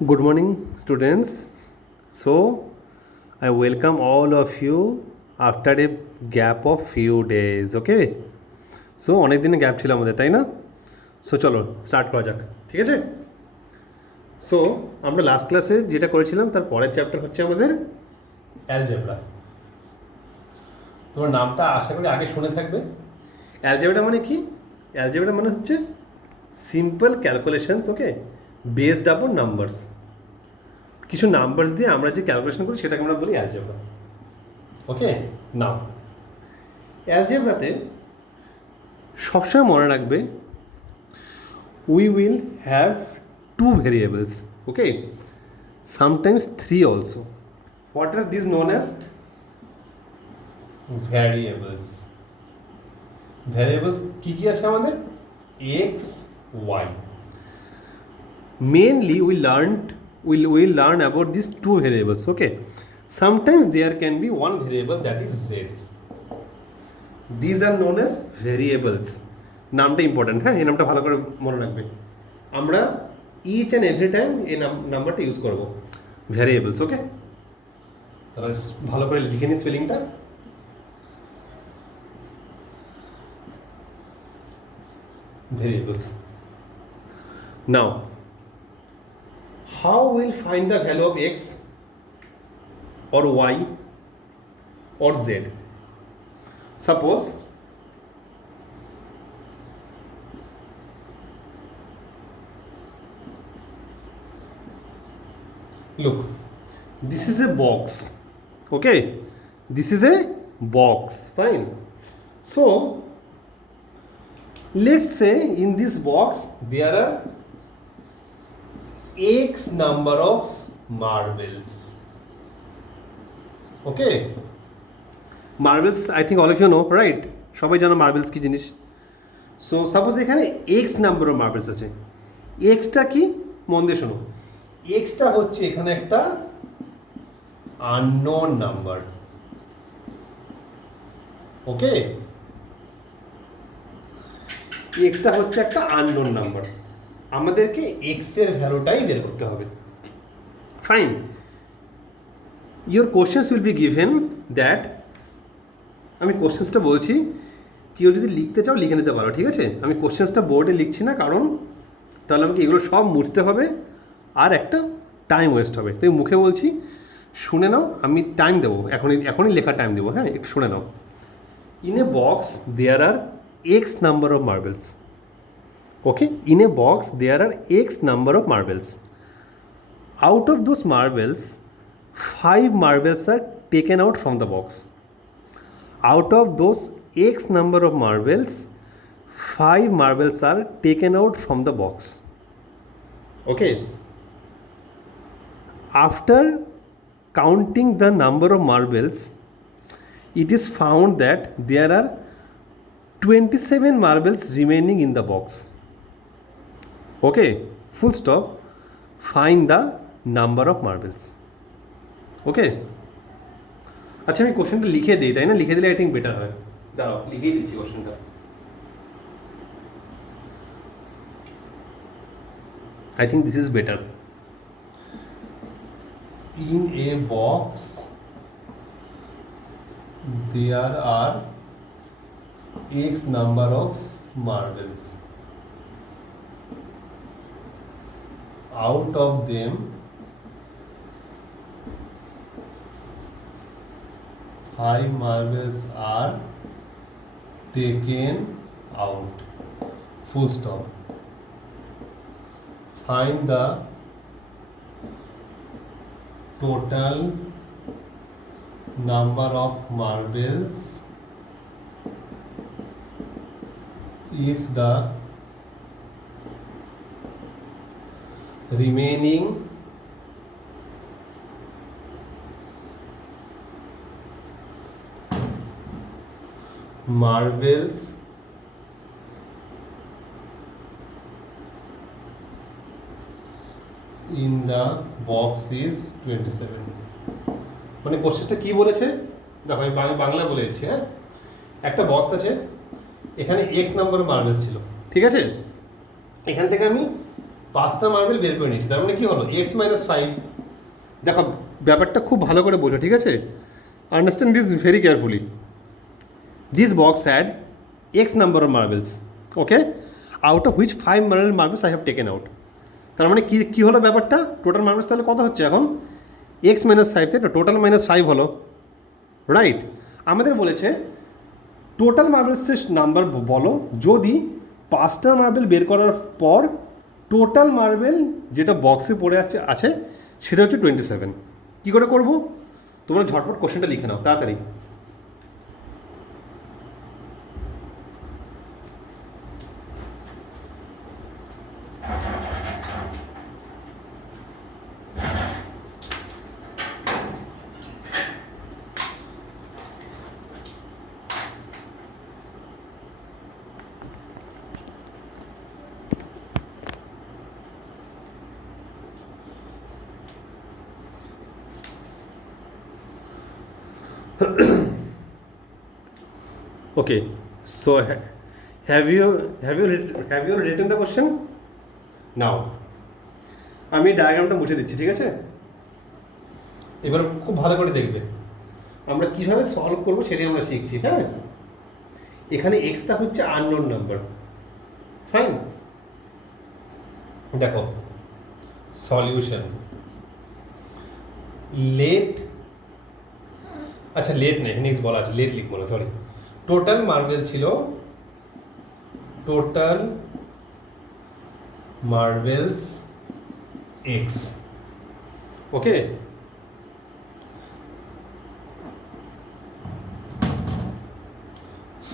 Good morning, students. So, I welcome all of you after a gap of few days. Okay? So অনেক দিনের গ্যাপ ছিল আমাদের, তাই না? সো চলো স্টার্ট করা যাক, ঠিক আছে? সো আমরা লাস্ট ক্লাসে যেটা করেছিলাম তার পরের চ্যাপ্টার হচ্ছে আমাদের অ্যালজেব্রা। তোমার নামটা আশা করি আগে শুনে থাকবে। অ্যালজেব্রা মানে কি? অ্যালজেব্রা মানে হচ্ছে সিম্পল ক্যালকুলেশনস, ওকে, বেসড আপন নাম্বারস। কিছু নাম্বারস দিয়ে আমরা যে ক্যালকুলেশন করি সেটাকে আমরা বলি অ্যালজেব্রা। ওকে, নাও অ্যালজেব্রাতে সবসময় মনে রাখবে we will have two variables, okay, sometimes three also. What are this known as variables. Variables কী কী আছে আমাদের? X, Y. Mainly we'll learn about these two variables, okay. Sometimes there can be one variable, that is z. These are known as variables. নামটা ইম্পর্টেন্ট, হ্যাঁ, এই নামটা ভালো করে মনে রাখবে। আমরা ইচ অ্যান্ড এভরি টাইম এই নাম্বারটা ইউজ করবো, ভ্যারিয়েবলস, ওকে। তাহলে ভালো করে লিখে নিই স্পেলিংটা। Variables. Now how we'll find the value of x or y or z? Suppose look, this is a box, okay, this is a box, fine. So let's say in this box there are x number of marbles, okay. Marbles, I think all of you know, right? সবাই জানো মার্বেলস কি জিনিস। So suppose এখানে x number of marbles আছে। এক্সটা কি মন দিয়ে শোনো, এক্সটা হচ্ছে এখানে একটা আননোন নাম্বার, ওকে। এক্সটা হচ্ছে একটা আননোন নাম্বার, আমাদেরকে এক্স এর ভ্যালুটাই বের করতে হবে, fine. Your questions will be given that, আমি কোশ্চেন্সটা বলছি, কেউ যদি লিখতে চাও লিখে নিতে পারো, ঠিক আছে? আমি কোশ্চেন্সটা বোর্ডে লিখছি না, কারণ তাহলে আমাকে এগুলো সব মুছতে হবে আর একটা টাইম ওয়েস্ট হবে। তাই মুখে বলছি, শুনে নাও, আমি টাইম দেবো, এখনই লেখার টাইম দেবো, হ্যাঁ, একটু শুনে নাও। In a box there are x number of marbles, okay, in a box there are x number of marbles. Out of those marbles 5 marbles are taken out from the box. Out of those x number of marbles 5 marbles are taken out from the box, okay. After counting the number of marbles it is found that there are 27 marbles remaining in the box, okay, full stop. Find the number of marbles, okay. আচ্ছা আমি কোশ্চেনটা লিখে দিই, তাই না? লিখে দিলে I think better হয়। দাঁড়াও, লিখেই দিচ্ছি কোশ্চেনটা। I think this is better. In a box there are x number of marbles, out of them 5 marbles are taken out, full stop. Find the total number of marbles if the remaining marbles in the box is 27. মানে কোশ্চেনটা কি বলেছে দেখো, আমি বাংলা বলে দিচ্ছি, হ্যাঁ। একটা বক্স আছে, এখানে এক্স নাম্বার মার্বেলস ছিল, ঠিক আছে। এখান থেকে আমি 5টা মার্বেল বের করে নিয়েছি, তার মানে কি হলো x মাইনাস 5। দেখো ব্যাপারটা খুব ভালো করে বোঝো, ঠিক আছে? Understand this very carefully. This box had x number of marbles, okay, out of which 5 marbles I have taken out. তার মানে কি হলো ব্যাপারটা? টোটাল মার্বেলস তাহলে কত হচ্ছে এখন? x মাইনাস 5, তাই তো? টোটাল মাইনাস 5 হলো, রাইট? আমাদের বলেছে টোটাল মার্বেলসের নাম্বার বলো যদি 5টা মার্বেল বের করার পর টোটাল মার্বেল যেটা বক্সে পড়ে আছে সেটা হচ্ছে 27। কী করে করবো? তোমরা ঝটপট কোশ্চেনটা লিখে নাও তাড়াতাড়ি। Okay, so have you written the question? Now আমি ডায়াগ্রামটা মুছে দিচ্ছি, ঠিক আছে? এবার খুব ভালো করে দেখবে আমরা কিভাবে সলভ করবো সেটাই আমরা শিখছি। হ্যাঁ, এখানে এক্সটা হচ্ছে আননোন নাম্বার, ফাইন। দেখো সলিউশন, লেট, আচ্ছা লেট নেই, নেক্সট বলা আছে, লেট লিখবো না, সরি। টোটাল মার্বেল ছিল, টোটাল মার্বেলস এক্স, ওকে।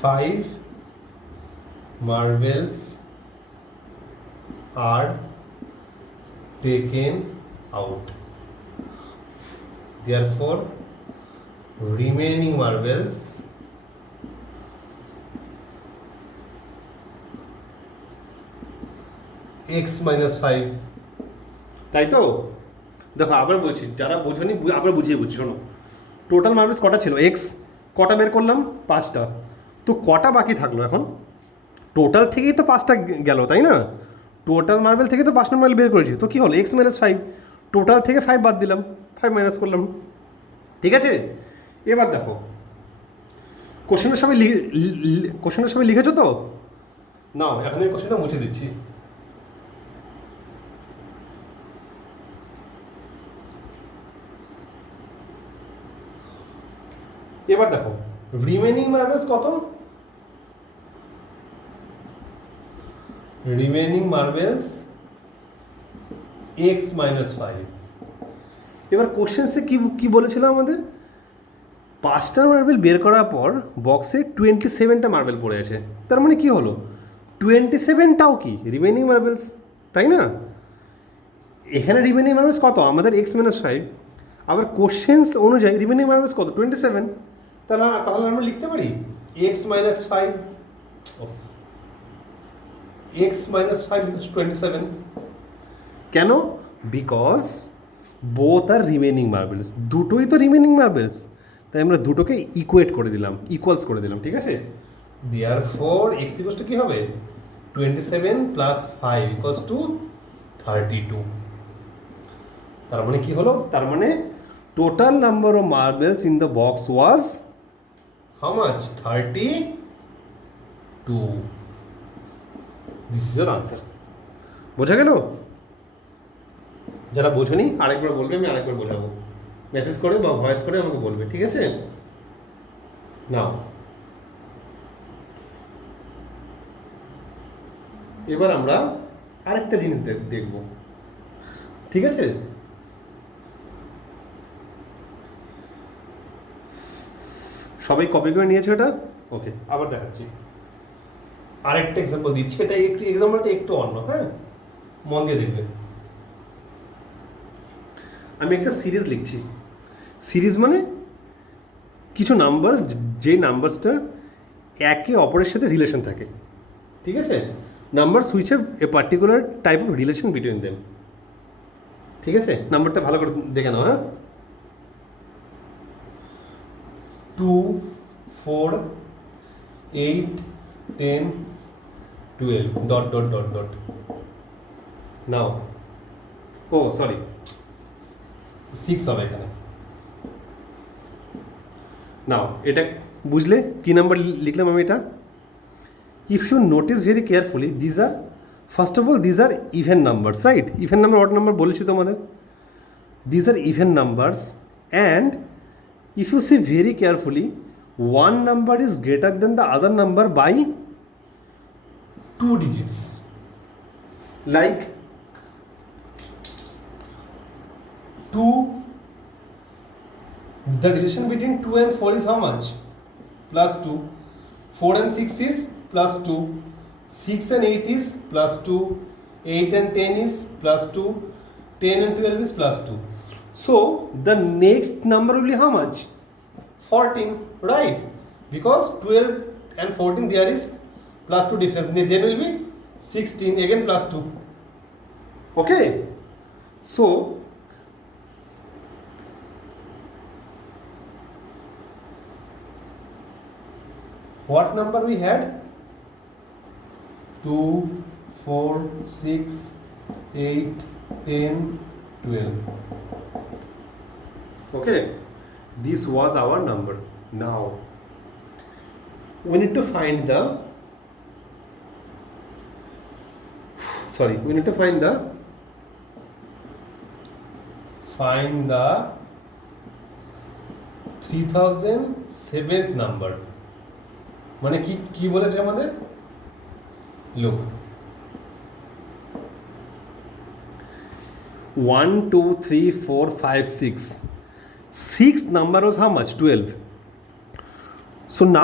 ফাইভ মার্বেলস আর taken out, therefore remaining marbles x minus 5, তাই তো? দেখো আবার বলছি, যারা বোঝনি আবার বুঝিয়ে বুঝছি, শোনো। টোটাল মার্বেলস কটা ছিল? এক্স। কটা বের করলাম? 5টা। তো কটা বাকি থাকলো এখন? টোটাল থেকেই তো 5টা গেল, তাই না? টোটাল মার্বেল থেকে তো 5 মার্বেল বের করেছি, তো কী হলো? X minus 5। টোটাল থেকে 5 বাদ দিলাম, 5 মাইনাস করলাম, ঠিক আছে? এবার দেখো কোশ্চেনের সবাই লিখেছো তো? না, এখন এই কোশ্চেনটা মুছে দিচ্ছি। এবার দেখো রিমেনিং মার্বেলস কত? Remaining marbles x minus 5। এবার কোশ্চেন্সে কি বলেছিল আমাদের? 5টা মার্বেল বের করার পর বক্সে 27টা মার্বেল পড়ে আছে, তার মানে কি হলো? 27টাও কি রিমেনিং মার্বেলস, তাই না? এখানে রিমেনিং মার্বেলস কত আমাদের? x minus 5। আবার কোশ্চেন্স অনুযায়ী রিমেনিং মার্বেলস কত? 27। তাহলে আমরা লিখতে পারি x মাইনাস 5, x মাইনাস 5 27। কেন? Because both are remaining marbles, দুটোই তো রিমেনিং মার্বেলস, তাই আমরা দুটোকে ইকুয়েট করে দিলাম, ইকুয়ালস করে দিলাম, ঠিক আছে? দেয়ারফর x ইকুয়ালস টু কি হবে? 27 প্লাস 5 ইকুয়ালস টু 32। তার মানে কি হলো? তার মানে total number of marbles in the box was how much? 32। This is your answer. বোঝা গেল? যারা বোঝনি আরেকবার বলবে, আমি আরেকবার বোঝাবো। মেসেজ করে বা ভয়েস করে আমাকে বলবে, ঠিক আছে? নাও এবার আমরা আরেকটা জিনিস দেখব, ঠিক আছে? সবাই কপি করে নিয়েছে এটা? ওকে, আবার দেখাচ্ছি। আরেকটা এক্সাম্পল দিচ্ছি, এটা একটু এক্সাম্পলটা একটু অন্য, হ্যাঁ, মন দিয়ে দেখবে। আমি একটা সিরিজ লিখছি। সিরিজ মানে কিছু নাম্বার, যে নাম্বারসটা একে অপরের সাথে রিলেশন থাকে, ঠিক আছে? Numbers which have a particular type of relation between them, ঠিক আছে? নাম্বারটা ভালো করে দেখে নাও, হ্যাঁ। 2 4 8 10 12 ডট ডট ডট ডট। নাও ও সরি 6 হবে এখানে। নাও এটা বুঝলে কি নাম্বার লিখলাম আমি এটা? If you notice very carefully these are first of all these are even numbers, right? Even number odd number বলেছি তোমাদের, these are even numbers and if you see very carefully, one number is greater than the other number by 2 digits. Like 2, the relation between 2 and 4 is how much? Plus 2. 4 and 6 is plus 2. 6 and 8 is plus 2. 8 and 10 is plus 2. 10 and 12 is plus 2. So the next number will be how much? 14, right? Because 12 and 14 there is plus 2 difference. Then will be 16, again plus 2. Okay? So what number we had? 2, 4, 6, 8, 10, 12. Okay, this was our number. Now we need to find the we need to find the 3007th number. মানে কি কি বলেছে আমাদের? Look, 1 2 3 4 5 6. Sixth number was how much? 12. So now